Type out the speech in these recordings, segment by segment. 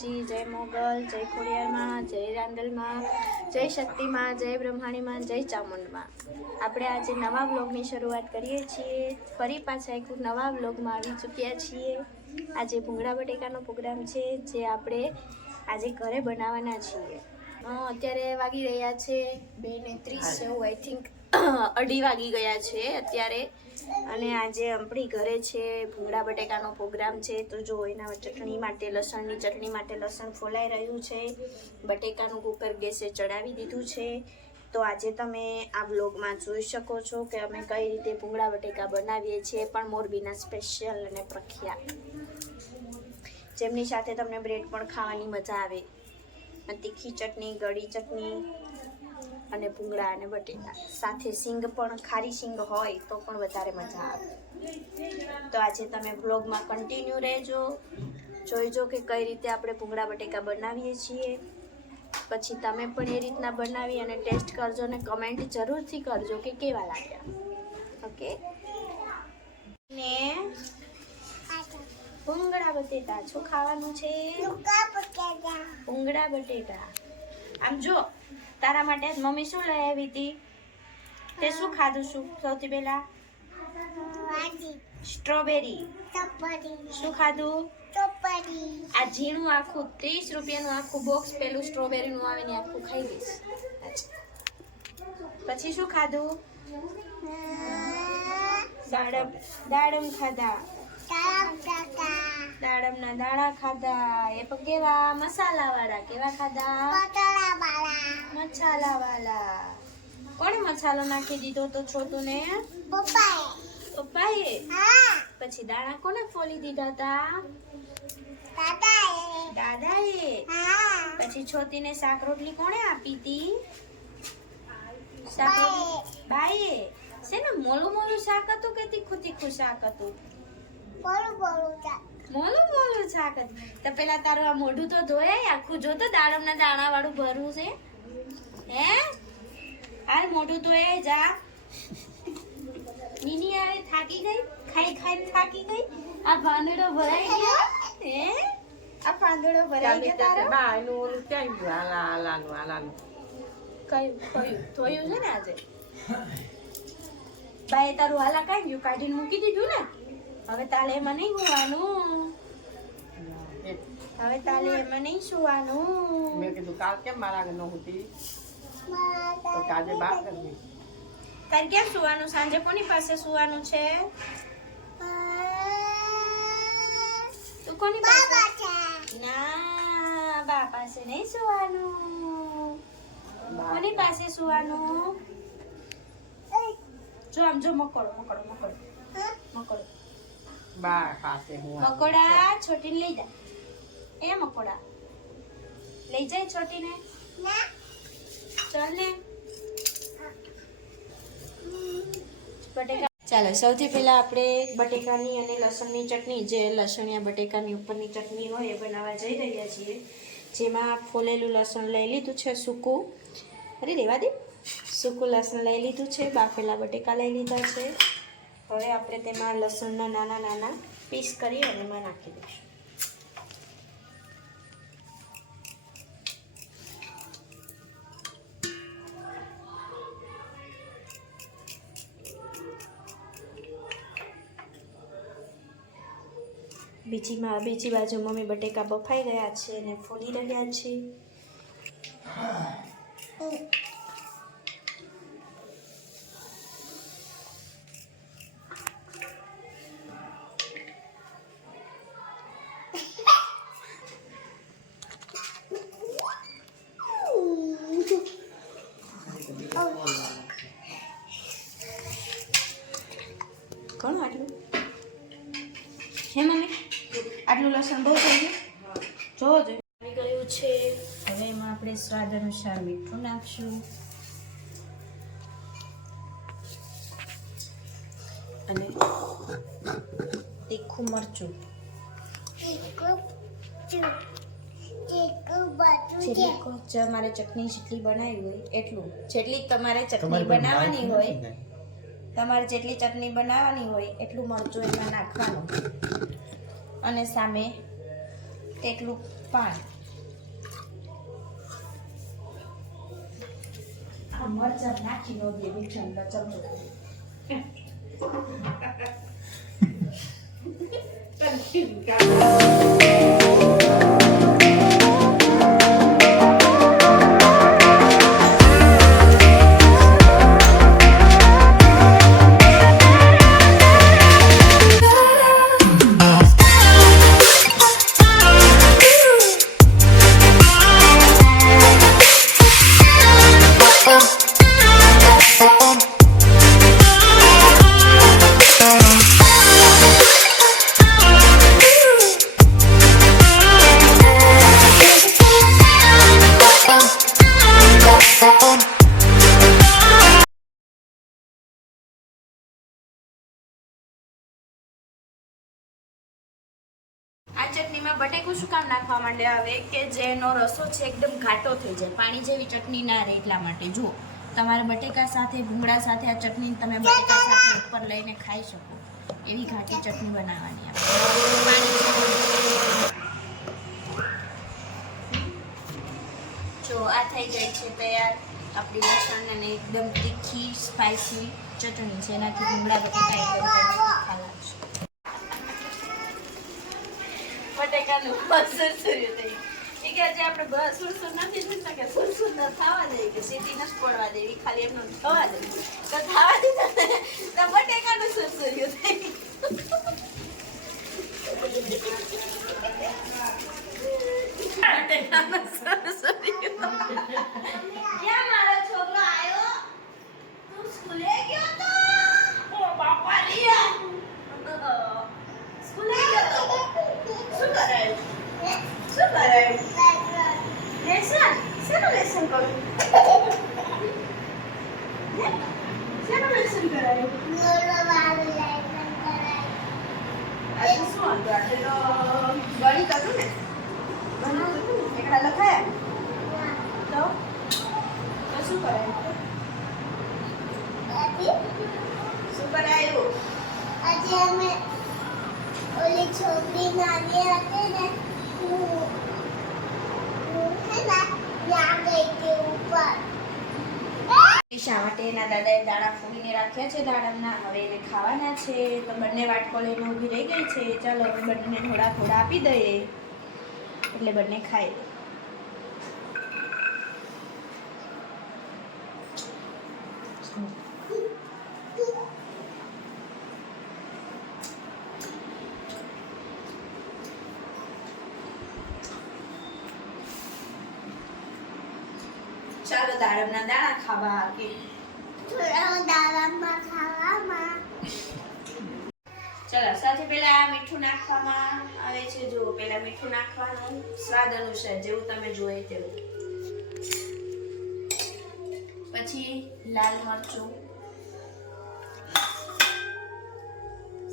જય જય મોગલ જય ખોડિયારમાં જય રાંદલમાં જય શક્તિમાં જય બ્રહ્માણીમાં જય ચામુંડમાં. આપણે આજે નવા બ્લોગની શરૂઆત કરીએ છીએ. ફરી પાછા એક નવા બ્લોગમાં આવી ચૂક્યા છીએ. આજે ભૂંગળા બટેકાનો પ્રોગ્રામ છે જે આપણે આજે ઘરે બનાવવાના છીએ. અત્યારે વાગી રહ્યા છે બે ને ત્રીસ જેવું આઈ થિંક અઢી વાગી ગયા છે અત્યારે. અને આજે આપણી ઘરે છે, ભૂંગળા બટેકાનો પ્રોગ્રામ છે, તો જો એના ચટણી માટે લસણની ચટણી માટે લસણ ફોલાઈ રહ્યું છે. બટેકાનું કુકર ગેસે ચડાવી દીધું છે. તો આજે તમે આ બ્લોગમાં જોઈ શકો છો કે અમે કઈ રીતે ભૂંગળા બટેકા બનાવીએ છીએ, પણ મોરબીના સ્પેશિયલ અને પ્રખ્યાત. જેમની સાથે તમને બ્રેડ પણ ખાવાની મજા આવે. તીખી ચટણી, ગળી ચટણી અને ભૂંગળા અને બટેટા. સાથે સિંગ પણ ખારી સિંગ હોય તો પણ વધારે મજા આવે. તો આજે તમે બ્લોગમાં કન્ટિન્યુ રહેજો. જોઈજો કે કઈ રીતે આપણે ભૂંગળા બટેકા બનાવીએ છીએ. પછી તમે પણ એ રીતના બનાવી અને ટેસ્ટ કરજો અને કમેન્ટ જરૂરથી કરજો કે કેવા લાગ્યા. ઓકે ને ભૂંગળા બટેટા. શું ખાવાનું છે? ભૂંગળા બટેટા. આમ જો તારા માટે મમ્મી શું લઈ આવી હતી? તે શું ખાધું શું સૌથી પહેલા? સ્ટ્રોબેરી. શું ખાધું? આ ઝીણું આખું ત્રીસ રૂપિયાનું આખું બોક્સ પેલું સ્ટ્રોબેરીનું આવે ને આખું ખાઈ લઈશ. પછી શું ખાધું? દાડમ દાડમ ખાધા. દાડમના દાડા ખાધા એ પણ કેવા મસાલા વાળા કેવા ખાધા? મસાલા વાળા કોણે મસાલો નાખી દીધો તો છોટુને? પપ્પાએ. પછી દાણા કોને ફોલી દીધા હતા દાદાએ. પછી છોતીને શાક રોટલી કોણે આપી હતી શાક રોટલી બાઈએ. શેને મોલું મોલું શાક હતું કે તીખું તીખું શાક હતું? મોલું મોલું શાક જ તો પેલા તારું આ મોઢું તો ધોય આખું જો તો દાડમના દાણા વાળું ભરવું છે. હે? હાલ મોઢું ધોય જા. નીની આવે થાકી ગઈ? ખાઈ ખાઈ થાકી ગઈ? આ ભાંદડો ભરાઈ ગયો? હે? આ પાંદડો ભરાઈ ગયો તારો કયું કયું? ધોયું છે ને આજે? બાએ તારું હાલા કઈ ગયું કાઢીને મૂકી દીધું ને? હવે તાલે એમાં નહીં સુવાનું હવે તાલે એમાં નહીં સુવાનું. મેં કીધું કાલ કેમ મારા આગળ નહોતી હતી? તો કે આજે કરવી તારે ક્યાં સુવાનું? સાંજે કોની પાસે સુવાનું છે? તું કોની પાસે? ના બા પાસે નહીં સુવાનું. કોની પાસે સુવાનું? જો આમ જો મકોડો મકોડો મકોડો મકોડો બાર પાસે હું મકોડા છોટીને લઈ જા. એ મકોડા. લઈ જાય છોટીને? ચાલ ને બટેકા. ચાલો સૌથી પહેલા આપણે બટેકાની અને લસણની ચટણી જે લસણિયા બટેકાની ઉપરની ચટણી હોય એ બનાવવા જઈ રહ્યા છીએ. જેમાં ફોલેલું લસણ લઈ લીધું છે સૂકું. અરે રેવા દે. સૂકું લસણ લઈ લીધું છે બાફેલા બટેકા લઈ લીધા છે. હવે આપણે તેમાં લસણના નાના નાના પીસ કરી અને એમાં નાખી દઈશું. બીજીમાં બીજી બાજુ મમ્મી બટેકા બફાઈ ગયા છે અને ફૂલી રહ્યા છે. ઘણું આટલું. હે મમ્મી? આટલું લસણ બહુ થઈ ગયું? જોવો જોઈએ. આવી ગયું છે. હવે એમાં આપણે સ્વાદ અનુસાર મીઠું નાખશું. અને તીખું મરચું. જેટલી કો- ચટણી જેટલી બનાવી હોય એટલું. જેટલી તમારે ચટણી બનાવવાની હોય તમારે જેટલી ચટણી બનાવવાની હોય એટલું મરચું એમાં નાખવાનું. અને સામે તેટલું પાણી. આ મરચાં નાખી નો દે મીઠા ચમચો આ બટેકું શું કામ નાખવા માંડે આવે કે જેનો રસો છે એકદમ ઘાટો થઈ જાય. પાણી જેવી ચટણી ના રહે એટલા માટે. જુઓ, તમારે બટેકા સાથે, ભૂંગળા સાથે આ ચટણી તમે બટેકા સાથે ઉપર લઈને ખાઈ શકો. એવી ઘાટી ચટણી બનાવવાની જો, આ થઈ ગઈ છે તૈયાર. આપણી લસણ અને એકદમ તીખી સ્પાઇસી ચટણી છે. એનાથી ભૂંગળા બટેકા એકદમ તમને તીખા લાગશે બટેકાનું સુરસુર્યું થઈ. એ કે આજે આપણે બસ સુરસુર નથી જોઈતા કે સુરસુર ન થવા દેવી કે સીટી ન પડવા દેવી ખાલી એમનું થવા દેવી તો થવા દીધા તો બટેકાનું સુરસુર્યું થઈ. ક્યાં મારો છોકરો આવ્યો તું સ્કૂલે ગયો તો ઓ બાપા રિયા સ્કૂલે ગયો તો શું કરાયું શું કરાયું લેસન શેનું લેસન કર્યું? શેનું લેસન કરાયું આજે શું હતું આજે તો ગણિત હતું ને એકડા લખાયા તો તો શું કરાયું શું કરાયું આજે અમે ઓલી છોકરી નાની હતી ને હું હું છે ને ત્યાં ગઈ હતી ઉપર શા માટે એના દાદાએ દાણા ફોડીને રાખ્યા છે? દાડમના હવે એને ખાવાના છે. તો બંને વાટકો લઈને ઊભી રહી ગઈ છે. ચાલો હવે બંને થોડા થોડા આપી દઈએ. એટલે બંને ખાઈ ચાલો દાડમના દાણા ખાવા કે ખાવામાં. ચલો સાથે પહેલા મીઠું નાખવામાં આવે છે. જો પહેલા મીઠું નાખવાનું સ્વાદ અનુસાર જેવું તમે જોઈએ તેવું. પછી લાલ મરચું.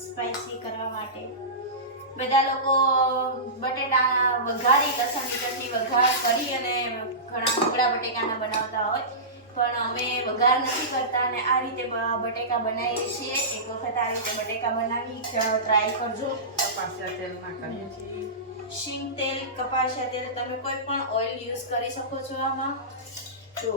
સ્પાઈસી કરવા માટે બધા લોકો બટેટા વઘારી લસણની ચટણી વઘાર કરી અને ઘણા મોકળા બટેકાના બનાવતા હોય. પણ અમે વઘાર નથી કરતા અને આ રીતે બટેકા બનાવીએ છીએ. એક વખત આ રીતે બટેકા બનાવી ટ્રાય કરજો. કપાસિયા તેલમાં કરીએ છીએ. શીંગ તેલ કપાસિયા તેલ તમે કોઈ પણ ઓઇલ યુઝ કરી શકો છો આમાં. જો.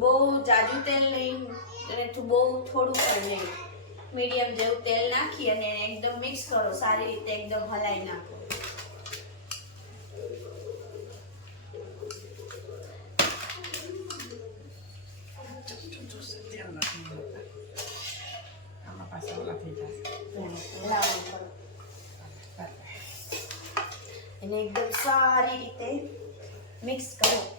બહુ જાજુ તેલ નહીં અને બહુ થોડું પણ નહીં. મીડિયમ જેવું તેલ નાખી અને એકદમ મિક્સ કરો સારી રીતે એકદમ હલાઈ નાખો. એને એકદમ સારી રીતે મિક્સ કરો.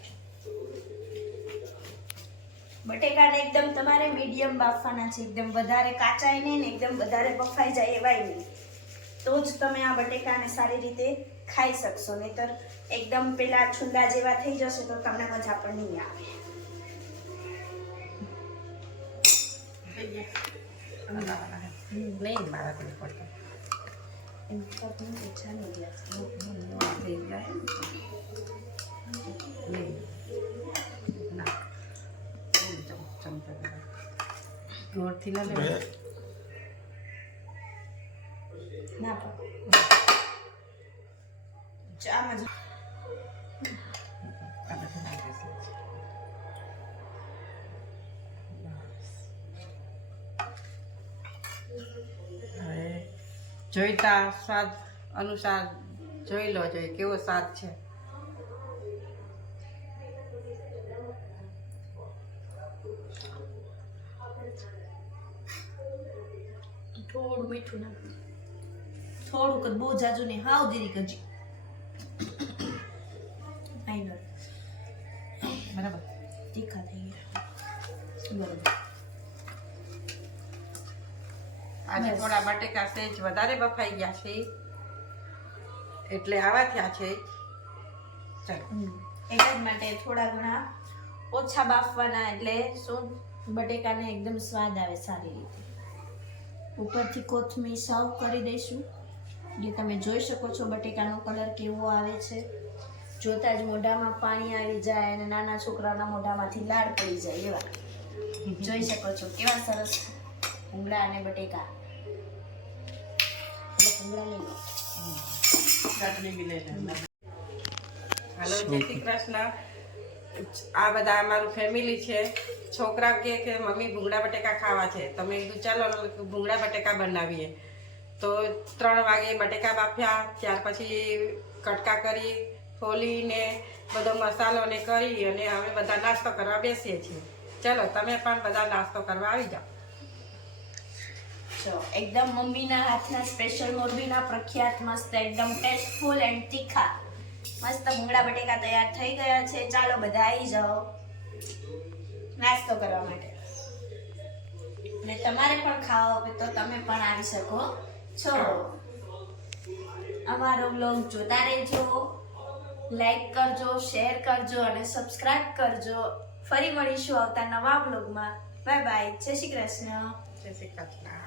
બટેકાને એકદમ તમારે મીડિયમ બાફવાના છે. એકદમ વધારે કાચાય નહીં ને એકદમ વધારે બફાઈ જાય એવાય નહીં. તો જ તમે આ બટેકાને સારી રીતે ખાઈ શકશો. નહીતર એકદમ પેલા છુંદા જેવા થઈ જશે તો તમને મજા પણ નહીં આવે. નહીં મારા પડતો. એમ તો ઓછા નહીં ગયા થઈ જાય નહીં ના ના લેવા ના ચામાં જોઈતા સ્વાદ અનુસાર જોઈ લો જોઈએ કેવો સ્વાદ છે? થોડું મીઠું નાખ. થોડુંક જ બહુ જાજુ નહીં. હાવ દીરી કજી ફાઈનલ બરાબર. તીખા થઈ ગયા. બરાબર. આજે થોડા બટેકા સેજ વધારે બફાઈ ગયા છે. એટલે આવા થયા છે. ચાલો. એટલા જ માટે થોડા ઘણા ઓછા બાફવાના એટલે શું? બટેકાને એકદમ સ્વાદ આવે સારી રીતે. ઉપરથી કોથમીર સાવ કરી દઈશું. જે તમે જોઈ શકો છો બટેકાનો કલર કેવો આવે છે. જોતા જ મોઢામાં પાણી આવી જાય અને નાના છોકરાના મોઢામાંથી લાળ પડી જાય એવા. જોઈ શકો છો કેવા સરસ ભૂંગળા અને બટેકા. હાલો જય શ્રી કૃષ્ણ. આ બધા અમારું ફેમિલી છે. છોકરા કે કે, મમ્મી, ભૂંગળા બટેકા ખાવા છે. તો મેં કીધું, ચાલો, ભૂંગળા બટેકા બનાવીએ. તો ત્રણ વાગે બટેકા બાફ્યા, ત્યાર પછી કટકા કરી, ફોલીને બધો મસાલો ને કરી અને હવે બધા નાસ્તો કરવા બેસીએ છીએ. ચાલો, તમે પણ બધા નાસ્તો કરવા આવી જાઓ. જો, એકદમ મમ્મીના હાથના સ્પેશિયલ મોરબીના પ્રખ્યાત, મસ્ત, એકદમ ટેસ્ટફુલ એન્ડ તીખા. મસ્ત ભૂંગળા બટેકા તૈયાર થઈ ગયા છે. ચાલો, બધા આવી જાઓ. નાસ્તો કરવા માટે. અને તમારે પણ ખાવા હોય તો તમે પણ આવી શકો. છો. અમારો બ્લોગ જોતા રહેજો. લાઈક કરજો શેર કરજો અને સબસ્ક્રાઇબ કરજો. ફરી મળીશું આવતા નવા બ્લોગમાં બાય બાય જય શ્રી કૃષ્ણ. જય શ્રી કૃષ્ણ.